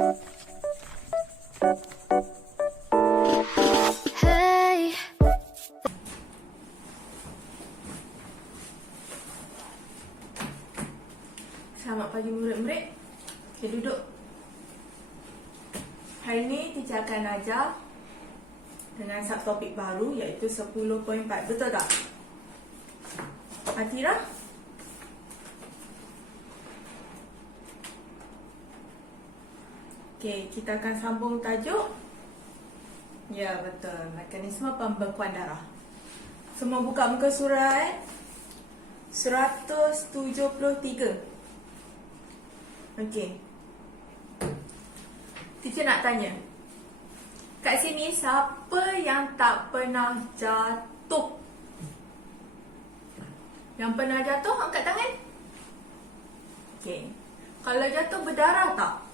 Hey. Selamat pagi murid-murid. Okay, duduk. Hari ni teacher akan ajar dengan subtopik baru iaitu 10.4. Betul tak? Atira? Okay, kita akan sambung tajuk. Ya, betul. Mekanisme pembekuan darah. Semua buka muka surat 173. Okey. Teacher nak tanya. Kat sini siapa yang tak pernah jatuh? Yang pernah jatuh angkat tangan. Okey. Kalau jatuh berdarah tak?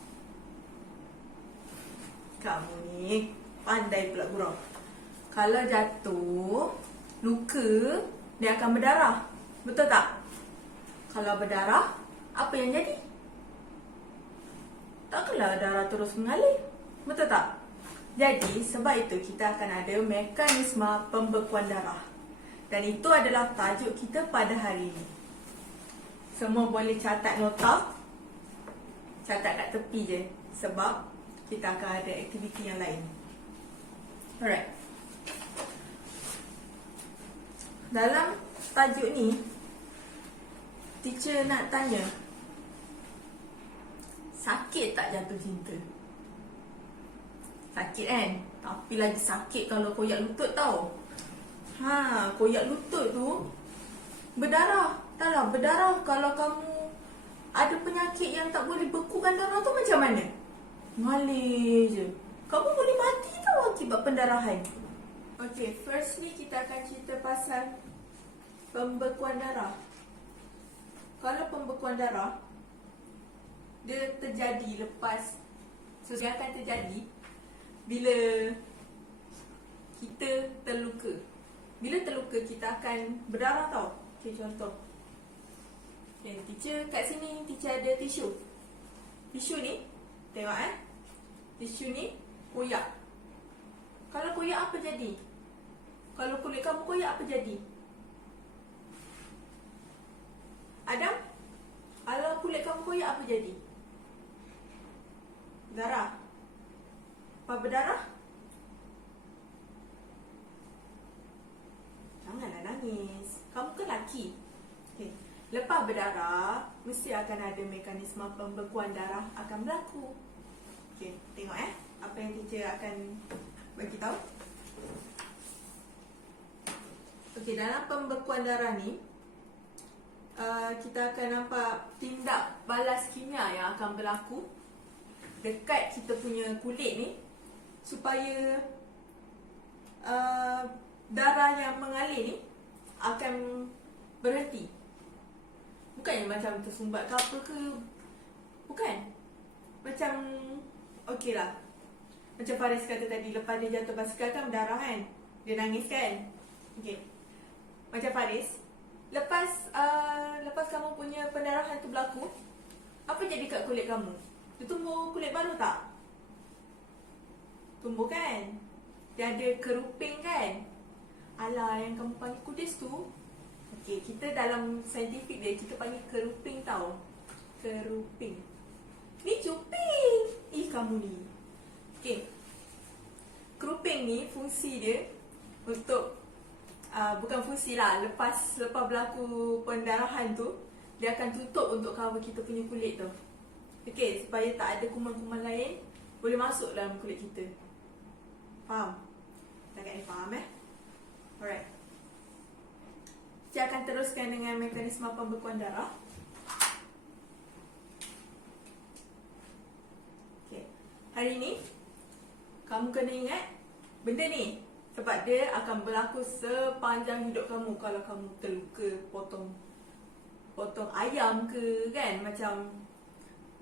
Kamu ni pandai pula gurau. Kalau jatuh luka, dia akan berdarah. Betul tak? Kalau berdarah, apa yang jadi? Takkanlah darah terus mengalir. Betul tak? Jadi, sebab itu kita akan ada mekanisme pembekuan darah. Dan itu adalah tajuk kita pada hari ini. Semua boleh catat nota. Catat kat tepi je. Sebab kita akan ada aktiviti yang lain. Alright. Dalam tajuk ni, teacher nak tanya, sakit tak jatuh cinta? Sakit kan? Tapi lagi sakit kalau koyak lutut tau. Koyak lutut tu berdarah. Taklah berdarah. Kalau kamu ada penyakit yang tak boleh bekukan darah tu macam mana? Mengalir je. Kamu boleh mati tau akibat pendarahan. Okay, first ni kita akan cerita pasal pembekuan darah. Kalau pembekuan darah, dia terjadi lepas, dia akan terjadi bila kita terluka. Bila terluka, kita akan berdarah tau. Okay, contoh. Okay, teacher kat sini, teacher ada tisu. Tisu ni, tengok tisu ni koyak. Kalau koyak apa jadi? Kalau kulit kamu koyak apa jadi? Adam? Kalau kulit kamu koyak apa jadi? Darah. Apa berdarah? Janganlah nangis. Kamu kan lelaki. Okay. Lepas berdarah, mesti akan ada mekanisme pembekuan darah akan berlaku. Okay, tengok apa yang teacher akan bagi tahu. Okay, dalam pembekuan darah ni, kita akan nampak tindak balas kimia yang akan berlaku dekat kita punya kulit ni supaya darah yang mengalir ni akan berhenti. Bukannya macam tersumbat ke apa ke. Bukan. Macam okey lah. Macam Faris kata tadi, lepas dia jatuh basikal kan berdarah kan. Dia nangis kan. Okey. Macam Faris, lepas kamu punya pendarahan tu berlaku, apa jadi kat kulit kamu? Dia tumbuh kulit baru tak? Tumbuh kan? Dia ada keruping kan? Alah, yang kamu panggil kudis tu, okey, kita dalam saintifik dia, kita panggil keruping tau. Keruping. Ni cuping. Kamu ni. Okey. Keruping ni fungsi dia untuk bukan fungsi lah, lepas berlaku pendarahan tu, dia akan tutup untuk cover kita punya kulit tu. Okey, supaya tak ada kuman-kuman lain boleh masuk dalam kulit kita. Faham? Setakat ni faham Alright. Saya akan teruskan dengan mekanisme pembekuan darah. Hari ni, kamu kena ingat benda ni. Sebab dia akan berlaku sepanjang hidup kamu. Kalau kamu terluka, potong ayam ke kan. Macam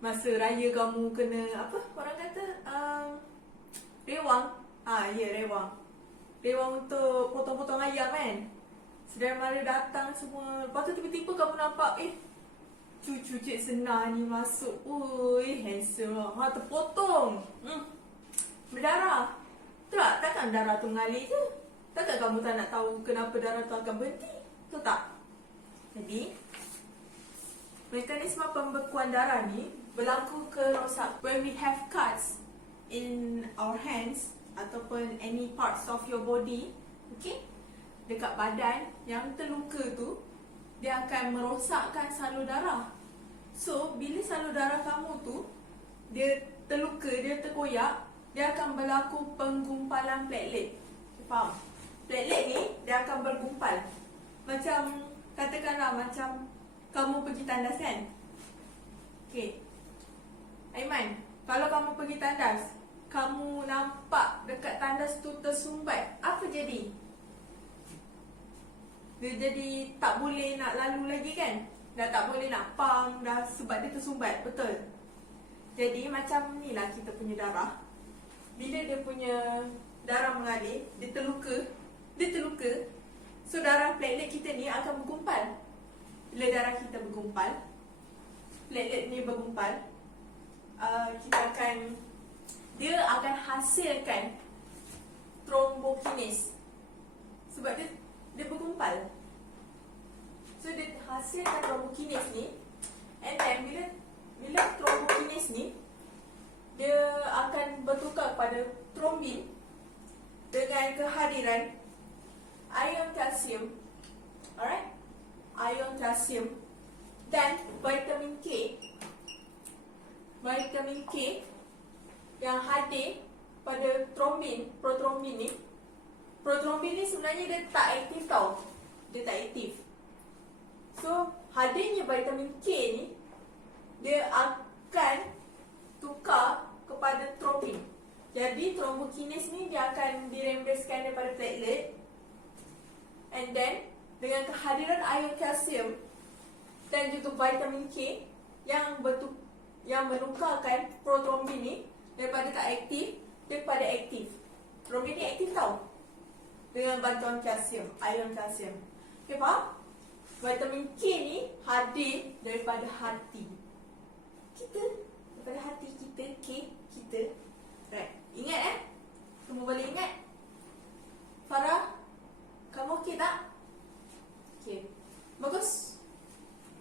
masa raya kamu kena, apa orang kata, rewang. Rewang. Rewang untuk potong-potong ayam kan. Saudara mara datang semua. Lepas tu tiba-tiba kamu nampak, Cucu Cik Senar ni masuk. Ui, handsome lah. Ha, terpotong. Berdarah. Betul tak? Takkan darah tu mengalir je. Takkan kamu tak nak tahu kenapa darah tu akan berhenti? Betul tak? Jadi, mekanisme pembekuan darah ni berlaku kerosak when we have cuts in our hands ataupun any parts of your body, okay? Dekat badan yang terluka tu, dia akan merosakkan salur darah. So, bila salur darah kamu tu dia terluka, dia terkoyak, dia akan berlaku penggumpalan platelet. Faham? Platelet ni dia akan bergumpal. Macam, katakanlah macam kamu pergi tandas kan? Okay, Aiman, kalau kamu pergi tandas, kamu nampak dekat tandas tu tersumbat, apa jadi? Dia jadi tak boleh nak lalu lagi kan? Dah tak boleh nak pang, dah sebab dia tersumbat, betul? Jadi macam ni lah kita punya darah. Bila dia punya darah mengalir, dia terluka, so darah platelet kita ni akan bergumpal. Bila darah kita bergumpal, platelet ni bergumpal, dia akan hasilkan thrombokinase. Sebab dia bergumpal. So dia hasilkan thrombokinase ni, and then bila thrombokinase ni dia akan bertukar pada trombin dengan kehadiran ion kalsium, alright, ion kalsium dan vitamin K. Vitamin K yang hadir pada trombin, protrombin ni. Protrombin ni sebenarnya dia tak aktif tau. Dia tak aktif. So, hadirnya vitamin K ni, dia akan tukar kepada trombin. Jadi, thrombokinase ni dia akan dirembeskan daripada platelet. And then, dengan kehadiran ion kalsium dan juga vitamin K yang menukarkan protrombin ni daripada tak aktif, daripada aktif. Trombin ni aktif tau. Dengan bantuan kalsium, ion kalsium. Okay, faham? Vitamin K ni hadir daripada hati kita. Daripada hati kita, K kita. Right. Ingat Semua boleh ingat? Farah, kamu okey tak? Okey. Bagus.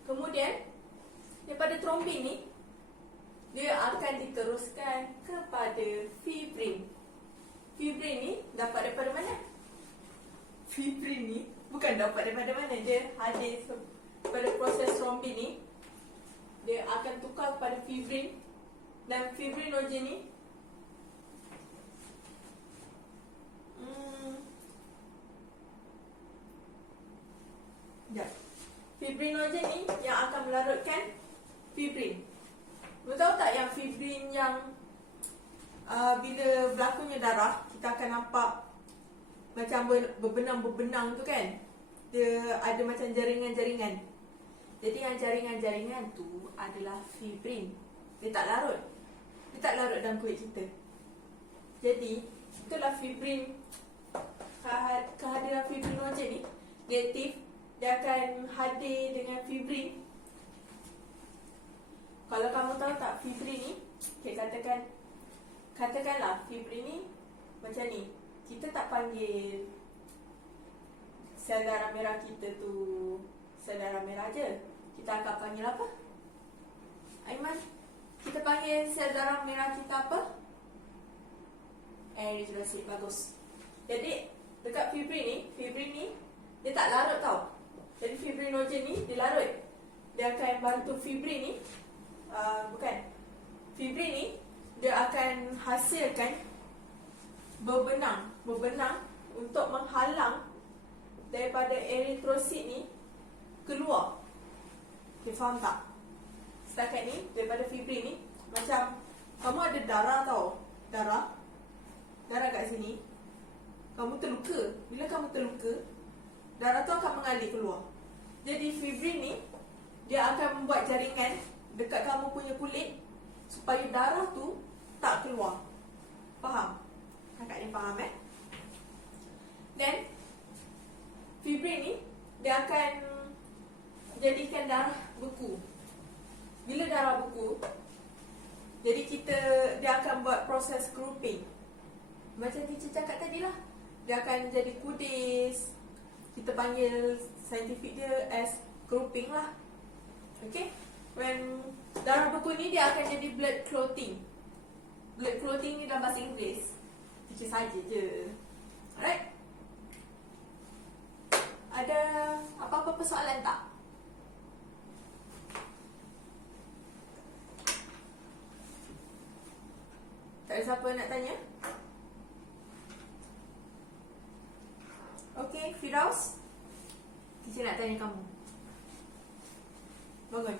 Kemudian, daripada trombin ni, dia akan diteruskan kepada fibrin. Fibrin ni dapat daripada mana? Fibrin ni bukan dapat daripada mana, dia hadir pada proses trombin ni. Dia akan tukar kepada fibrin, dan fibrinogen ni fibrinogen ni yang akan melarutkan fibrin. Lu tahu tak yang fibrin yang bila berlakunya darah, kita akan nampak macam berbenang-berbenang tu kan? Dia ada macam jaringan-jaringan. Jadi yang jaringan-jaringan tu adalah fibrin. Dia tak larut. Dia tak larut dalam kulit kita. Jadi, itulah fibrin. Kehadiran fibrinogen ni, dia aktif. Dia akan hadir dengan fibrin. Kalau kamu tahu tak fibrin ni, okay, katakanlah fibrin ni macam ni. Kita tak panggil sel darah merah kita tu sel darah merah je. Kita akan panggil apa? Aiman, kita panggil sel darah merah kita apa? Erythrocyte. Bagus. Jadi dekat fibrin ni dia tak larut tau. Jadi fibrinogen ni dia larut. Dia akan bantu fibrin ni fibrin ni dia akan hasilkan berbenang untuk menghalang daripada erythrocyte ni keluar. Okay, faham tak? Setakat ni daripada fibrin ni, macam kamu ada darah tau. Darah kat sini. Kamu terluka. Bila kamu terluka, darah tu akan mengalir keluar. Jadi fibrin ni dia akan membuat jaringan dekat kamu punya kulit supaya darah tu tak keluar. Faham? Kakak ni faham Dan fibrin ni dia akan jadikan darah beku. bila darah beku, jadi dia akan buat proses grouping. Macam teacher cakap tadi lah, dia akan jadi kudis. Kita panggil saintifik dia as grouping lah. Okay, when darah beku ni dia akan jadi blood clotting. Blood clotting ni dalam bahasa Inggeris, teacher saja je. Alright, ada apa-apa persoalan tak? Tak ada siapa nak tanya? Okay, Firaus, teacher nak tanya kamu. Bangun.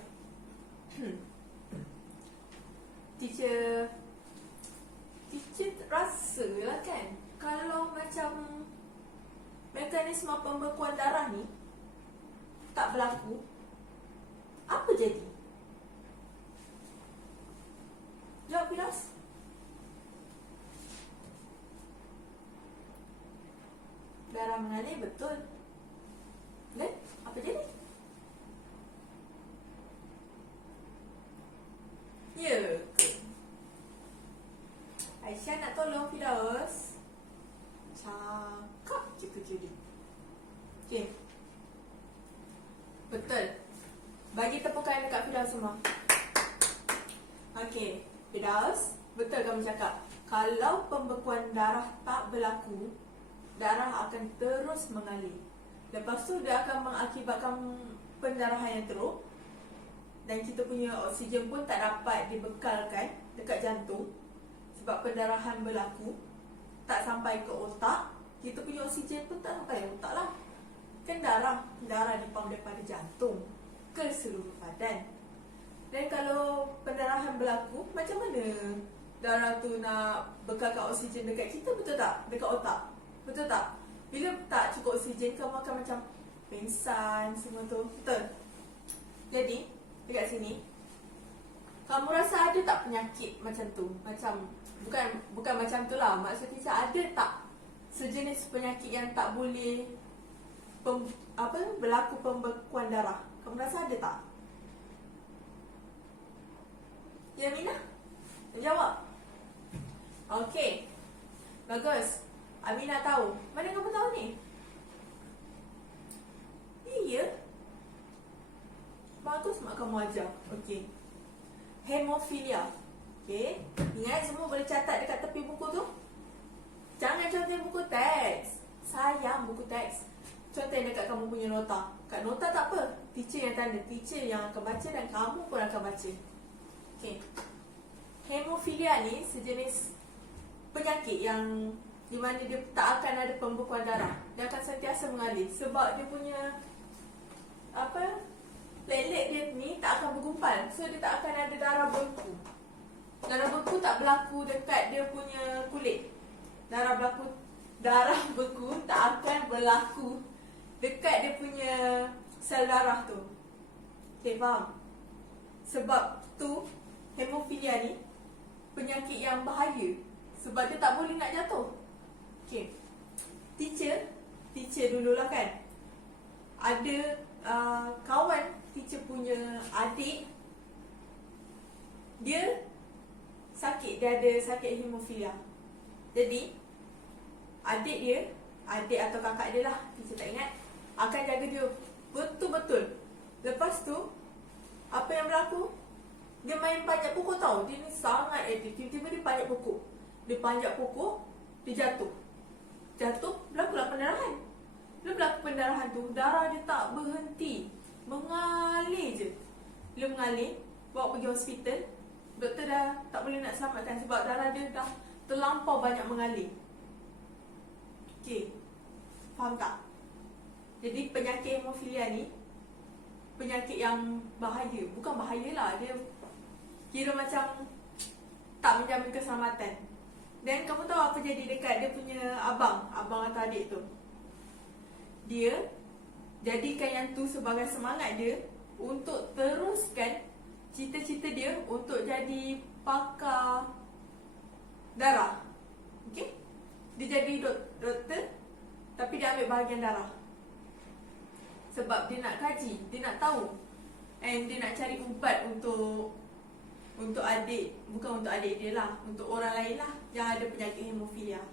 Teacher rasa lah kan, kalau macam mekanisme pembekuan darah ni tak berlaku, apa jadi? Jawab, Firaus. Darah mengalir, betul. Dan apa jadi? Ya ke? Aisyah nak tolong Firaus. Cakap je kerja dia. Okay, betul. Bagi tepukan dekat Firaus semua. Okay, Firaus, betul kamu cakap. Kalau pembekuan darah tak berlaku, darah akan terus mengalir. Lepas tu dia akan mengakibatkan pendarahan yang teruk, dan kita punya oksigen pun tak dapat dibekalkan dekat jantung. Sebab pendarahan berlaku, tak sampai ke otak, kita punya oksigen pun tak sampai ke otak lah. Kan darah dipam daripada jantung ke seluruh badan. Dan kalau pendarahan berlaku, macam mana darah tu nak bekalkan oksigen dekat kita, betul tak? Dekat otak, betul tak? Bila tak cukup oksigen, kamu akan macam pingsan semua tu, betul? Jadi dekat sini, kamu rasa ada tak penyakit macam tu? Macam bukan macam tu lah. Maksud kita, ada tak sejenis penyakit yang tak boleh berlaku pembekuan darah? Kamu rasa ada tak? Ya, Mina? Jawab. Okey, bagus. Amina tahu. Mana kamu tahu ni? Iya. Bagus mak kamu ajar. Okey. Hemofilia. Okey. Ingat, semua boleh catat dekat tepi buku tu. Jangan contoh buku teks. Sayang buku teks. Contoh dekat kamu punya nota. Kat nota tak apa, teacher yang tanda. Teacher yang akan baca dan kamu pun akan baca. Okey. Hemofilia ni sejenis penyakit yang di mana dia tak akan ada pembekuan darah. Dia akan sentiasa mengalir. Sebab dia punya platelet dia ni tak akan bergumpal. So dia tak akan ada darah beku. Darah beku tak berlaku dekat dia punya kulit. Darah beku tak akan berlaku dekat dia punya sel darah tu. Okay, faham? Sebab tu hemofilia ni penyakit yang bahaya. Sebab dia tak boleh nak jatuh. Okay, teacher dululah kan, ada kawan teacher punya adik, dia ada sakit hemofilia. Jadi adik atau kakak dia lah, teacher tak ingat, akan jaga dia betul-betul. Lepas tu apa yang berlaku? Dia main panjat pokok tau. Dia ni sangat aktif. Tiba-tiba dia panjat pokok. Dia panjat pokok, dia jatuh. Berlakulah pendarahan. Bila berlaku pendarahan tu, darah dia tak berhenti, mengalir je. Bila mengalir, bawa pergi hospital, doktor dah tak boleh nak selamatkan sebab darah dia dah terlampau banyak mengalir. Okay, faham tak? Jadi penyakit hemofilia ni penyakit yang bahaya. Bukan bahaya lah, dia kira macam tak menjamin keselamatan. Dan kamu tahu apa jadi dekat dia punya abang atau adik tu? Dia jadikan yang tu sebagai semangat dia untuk teruskan cita-cita dia untuk jadi pakar darah. Okay? Dia jadi doktor, tapi dia ambil bahagian darah. Sebab dia nak kaji, dia nak tahu And dia nak cari ubat untuk adik, bukan untuk adik dia lah, untuk orang lain lah yang ada penyakit hemofilia.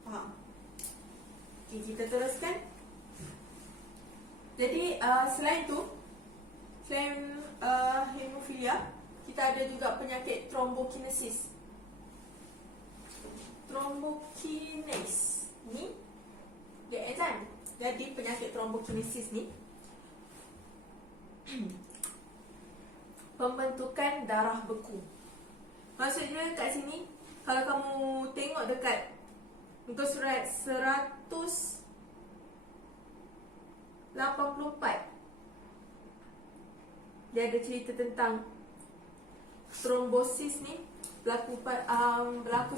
Faham? Okay, kita teruskan. Jadi selain hemofilia, kita ada juga penyakit thrombokinesis. Thrombokinase ni dia enzim. Jadi penyakit thrombokinesis ni pembentukan darah beku. Maksudnya kat sini, kalau kamu tengok dekat muka surat 184, dia ada cerita tentang trombosis ni berlaku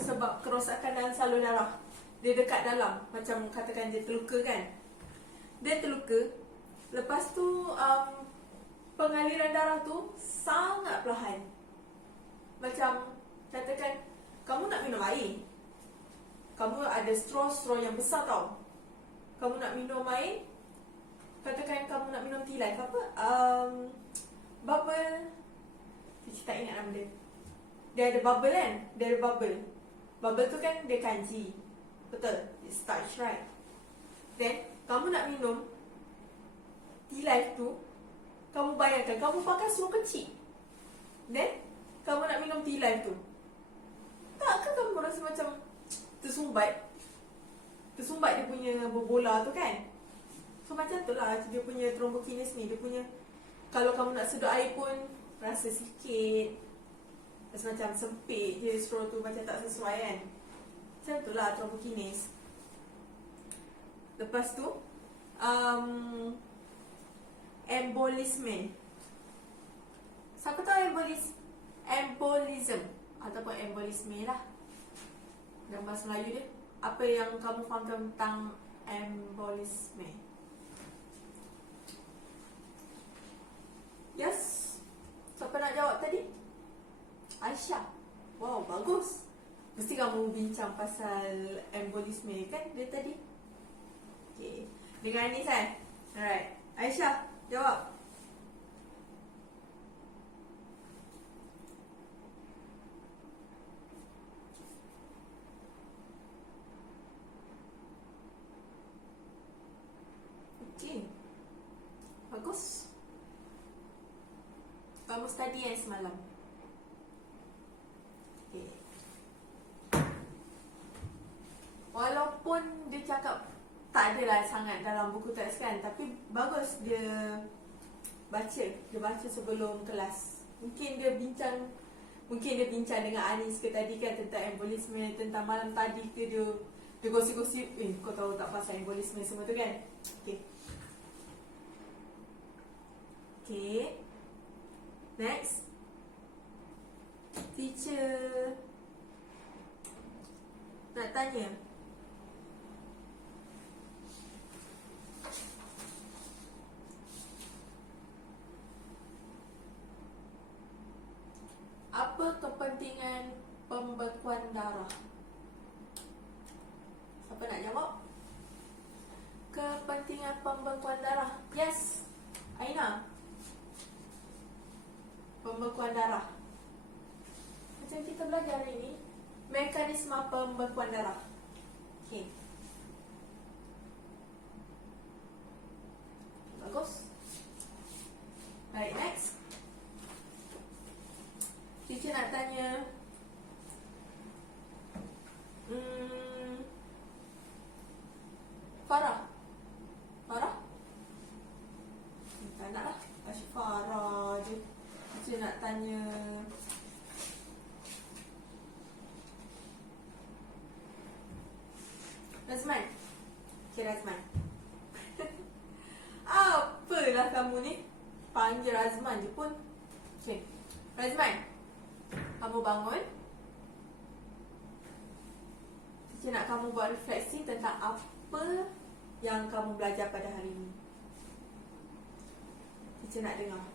sebab kerosakan dalam salur darah. Dia dekat dalam, macam katakan dia terluka kan. Dia terluka, lepas tu pengaliran darah tu sangat perlahan. Macam katakan kamu nak minum air, kamu ada straw yang besar tau. Kamu nak minum air, katakan kamu nak minum tea life, apa? Bubble. Saya tak ingat nama dia. Dia ada bubble kan? Dia ada bubble. Bubble tu kan dia kanji. Betul? It's starch, right? Then kamu nak minum tea life tu, kamu bayangkan kamu pakai straw kecil. Then kamu nak minum tea life tu, takkan kamu rasa macam tersumbat dia punya bola tu kan? So macam tu lah dia punya thrombokinase ni. Dia punya, kalau kamu nak sedut air pun rasa sikit, rasa macam sempit je straw tu, macam tak sesuai kan. Macam tu lah thrombokinase. Lepas tu embolisme. Siapa tahu embolism ataupun embolisme lah dalam bahasa Melayu dia. Apa yang kamu faham tentang embolisme? Yes. Siapa nak jawab tadi? Aisyah. Wow, bagus. Mesti kamu bincang pasal embolisme kan dia tadi. Okay. Dengan Anis kan? Alright. Aisyah, jawab. Okay. Bagus. Kamu study yang semalam. Okay. Walaupun dia cakap tak adalah sangat dalam buku teks kan, tapi bagus dia baca sebelum kelas. Mungkin dia bincang dengan Anis ke tadi kan tentang embolisme, tentang malam tadi ke dia gosip-gosip, kau tahu tak pasal embolisme semua tu kan. Okay. Next. Teacher nak tanya, apa kepentingan pembekuan darah? Siapa nak jawab? Kepentingan pembekuan darah. Yes, Aina. Pembekuan darah. Macam kita belajar hari ini, mekanisme pembekuan darah. Okay. Bagus. Baik, next. Teacher nak tanya, Farah? Tak nak lah, asyik Farah je. Teacher nak tanya, Razman. Okay, Razman. Apalah kamu ni, panggil Razman je pun. Okay, Razman, kamu bangun. Teacher nak kamu buat refleksi tentang apa yang kamu belajar pada hari ini. Teacher nak dengar.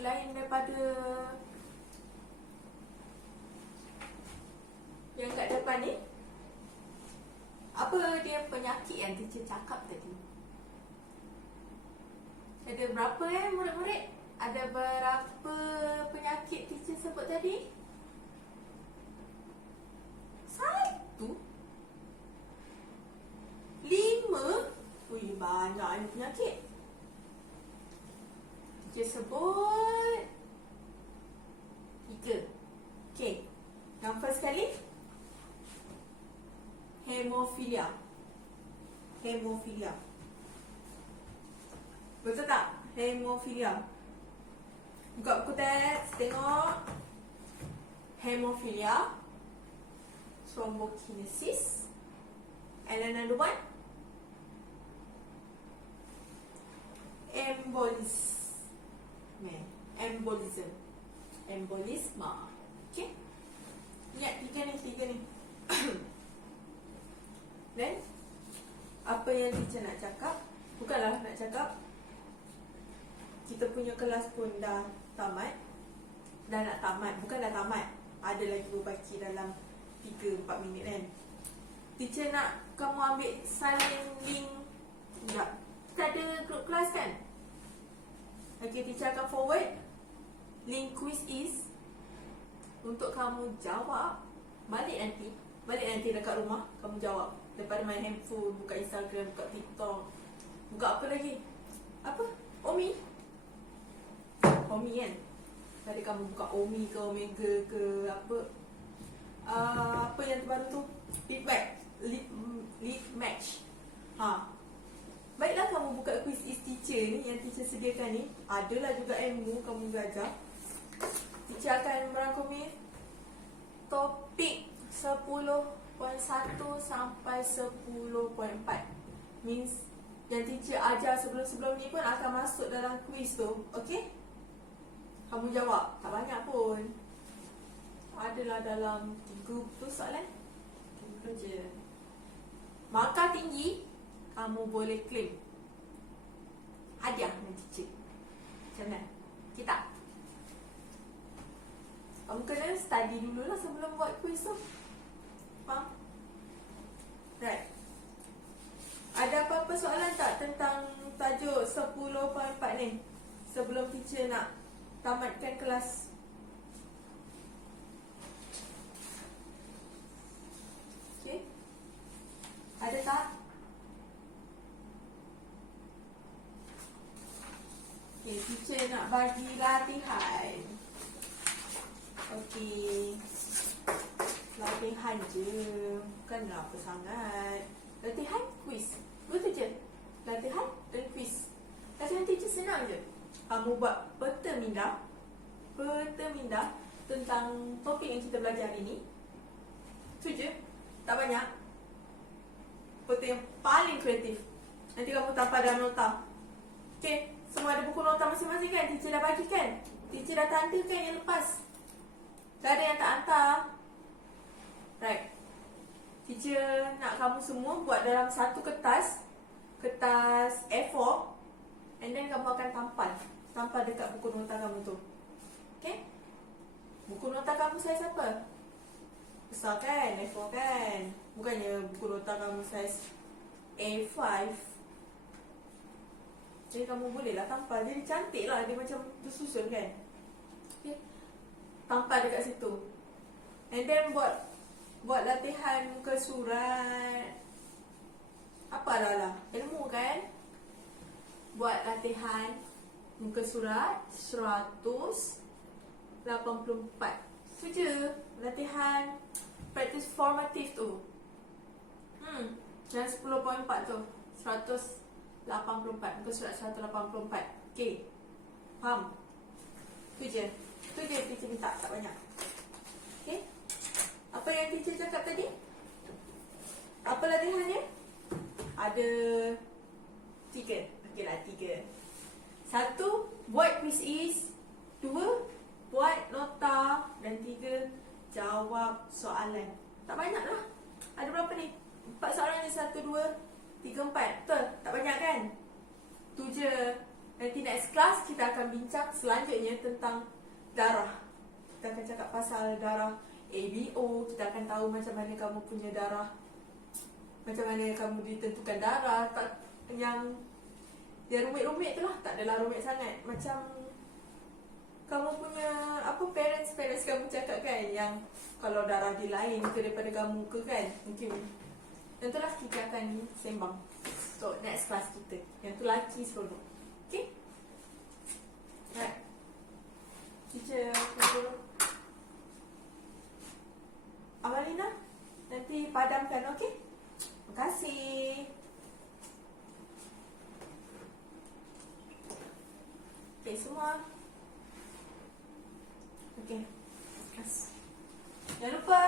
selain daripada yang kat depan ni, apa dia penyakit yang teacher cakap tadi? Ada berapa murid-murid? Ada berapa penyakit teacher sebut tadi? 1, 5. Ui, banyak ni penyakit. Teacher sebut 3. Okay. Yang first sekali, hemofilia. Hemofilia. Betul tak? Hemofilia. Buka buku teks, tengok. Hemofilia, thrombokinesis, and another one, embolism. Embolisma. Okay? Ingat tiga ni. Then, apa yang teacher nak cakap? Bukanlah nak cakap kita punya kelas pun dah tamat. Dah nak tamat. Bukan dah tamat, ada lagi berbaki dalam 3-4 minit kan. Teacher nak kamu ambil salin link. Sekejap. Kita ada group kelas kan? Okay, teacher akan forward link quiz is untuk kamu jawab. Balik nanti dekat rumah kamu jawab. Daripada main handphone, buka Instagram, buka TikTok, buka apa lagi? Apa? Omi kan? Tadi kamu buka Omi ke Omega ke apa? Apa yang terbaru tu? Lead match. Baiklah, kamu buka quiz is teacher ni yang teacher sediakan ni. Adalah juga ilmu kamu belajar. Teacher akan merangkumi topik 10.1 sampai 10.4. Means yang teacher ajar sebelum-sebelum ni pun akan masuk dalam quiz tu. Okay? Kamu jawab. Tak banyak pun. Adalah dalam 30 soalan. 30 je. Markah tinggi, kamu boleh claim hadiah dengan teacher. Macam mana? Kita kamu kena study dululah sebelum buat quiz tu. Faham? Right. Ada apa-apa soalan tak tentang tajuk 10.4 ni? Sebelum teacher nak tamatkan kelas. Okay. Ada tak? Okay, teacher nak bagi latihan. Okay. Latihan je. Bukanlah apa sangat. Latihan quiz. Betul je. Latihan dan quiz. Latihan teacher senang je. Kamu buat peta minda tentang topik yang kita belajar hari ni. Itu je. Tak banyak. Peta yang paling kreatif. Nanti kamu tampal dalam nota. Okay. Semua ada buku nota masing-masing kan? Teacher dah bagi kan? Teacher dah tanda kan yang lepas? Tak ada yang tak hantar. Right. Teacher nak kamu semua buat dalam satu kertas A4, and then kamu akan tampal dekat buku nota kamu tu. Okay? Buku nota kamu saiz apa? Besar kan? A4 kan? Bukannya buku nota kamu saiz A5. Jadi kamu bolehlah tampal. Jadi cantik lah. Dia macam tersusun kan? Okay? Tampal dekat situ. And then buat latihan muka surat. Apa lah ilmu kan? Buat latihan muka surat 184. Itu je. Latihan practice formatif tu. Yang 10.4 tu 184. Muka surat 184. Okay. Faham? Itu je teacher minta. Tak banyak. Okay. Apa yang teacher cakap tadi? Apa latihannya? Ada 3. Okey lah, 3. 1, buat quiz is. 2, buat nota. Dan 3, jawab soalan. Tak banyak lah. Ada berapa ni? 4 soalan ni. 1, 2, 3, 4. Betul? Tak banyak kan? Tu je. Nanti next class kita akan bincang bincang selanjutnya tentang darah. Kita akan cakap pasal darah ABO. Kita akan tahu macam mana kamu punya darah, macam mana kamu ditentukan darah. Tak yang dia rumit-rumit tu lah, tak adalah rumit sangat. Macam kamu punya parents kamu cakap kan, yang kalau darah dia lain ke daripada kamu ke kan, mungkin yang tu lah kita akan sembang. So next class kita, yang tu laki seronok. Okay, right, teacher Amalina nanti padamkan. Okay, terima kasih. Okay semua. Okay, jangan lupa